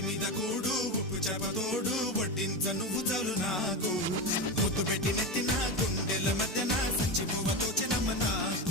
ఒంటి మీద కూడు ఉప్పు చేపతోడు వడ్డించ నువ్వు చాలు నాకు ముద్దు పెట్టి నెత్తిన గుండెల మధ్యన సంచి పువ్వతో చినమ్మ నాకు